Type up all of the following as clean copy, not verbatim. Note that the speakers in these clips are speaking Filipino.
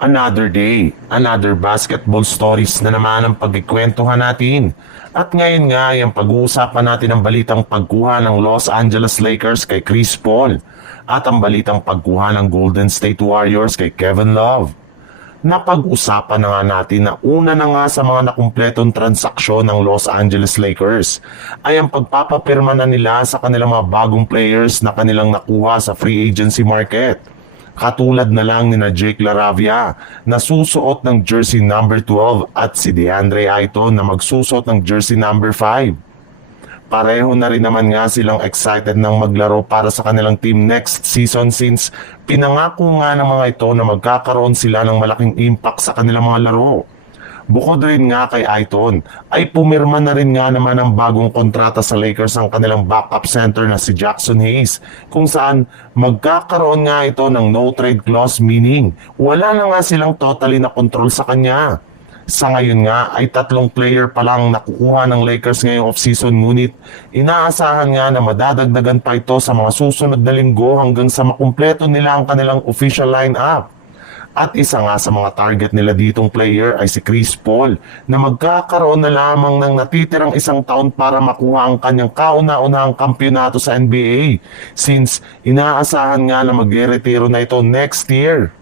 Another day, another basketball stories na naman ang pagkikwentuhan natin. At ngayon nga, yung pag-uusapan natin ang balitang pagkuha ng Los Angeles Lakers kay Chris Paul at ang balitang pagkuha ng Golden State Warriors kay Kevin Love. Napag-usapan na nga natin na una na nga sa mga nakumpletong transaksyon ng Los Angeles Lakers ay ang pagpapapirma na nila sa kanilang mga bagong players na kanilang nakuha sa free agency market. Katulad na lang ni na Jake LaRavia na susuot ng jersey number 12 at si DeAndre Ayton na magsusuot ng jersey number 5. Pareho na rin naman nga silang excited ng maglaro para sa kanilang team next season since pinangako nga ng mga ito na magkakaroon sila ng malaking impact sa kanilang mga laro. Bukod rin nga kay Ayton, ay pumirma na rin nga naman ang bagong kontrata sa Lakers ang kanilang backup center na si Jackson Hayes, kung saan magkakaroon nga ito ng no trade clause, meaning wala na nga silang totally na control sa kanya. Sa ngayon nga ay 3 player pa lang nakukuha ng Lakers ngayong offseason, ngunit inaasahan nga na madadagdagan pa ito sa mga susunod na linggo hanggang sa makumpleto nila ang kanilang official lineup. At isa nga sa mga target nila ditong player ay si Chris Paul na magkakaroon na lamang ng natitirang 1 taon para makuha ang kanyang kauna-unahang kampyonato sa NBA since inaasahan nga na magre-retiro na ito next year.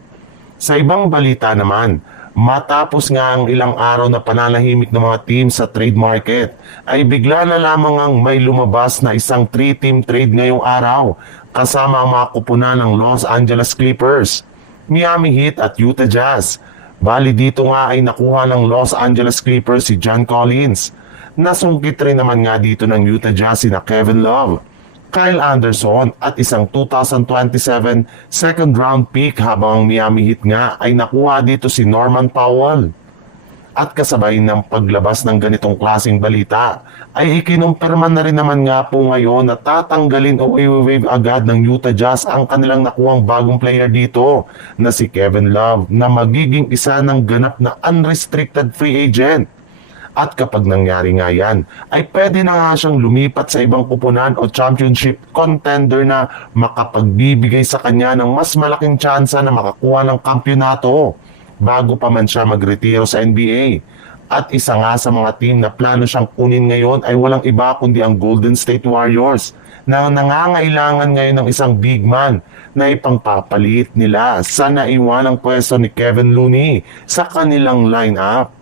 Sa ibang balita naman, matapos nga ang ilang araw na pananahimik ng mga team sa trade market, ay bigla na lamang ang may lumabas na isang 3-team trade ngayong araw kasama ang mga kupunan ng Los Angeles Clippers, Miami Heat at Utah Jazz. Bali dito nga ay nakuha ng Los Angeles Clippers si John Collins. Nasungkit rin naman nga dito ng Utah Jazz si na Kevin Love, Kyle Anderson at isang 2027 second round pick, habang ang Miami Heat nga ay nakuha dito si Norman Powell. At kasabay ng paglabas ng ganitong klaseng balita, ay ikinumpirma na rin naman nga po ngayon na tatanggalin o i-waive agad ng Utah Jazz ang kanilang nakuhang bagong player dito na si Kevin Love na magiging isa ng ganap na unrestricted free agent. At kapag nangyari nga yan, ay pwede na nga siyang lumipat sa ibang kupunan o championship contender na makapagbibigay sa kanya ng mas malaking tsansa na makakuha ng kampyonato bago pa man siya magretiro sa NBA. At isa nga sa mga team na plano siyang kunin ngayon ay walang iba kundi ang Golden State Warriors na nangangailangan ngayon ng isang big man na ipangpapalit nila sa naiwanang pwesto ni Kevin Looney sa kanilang lineup.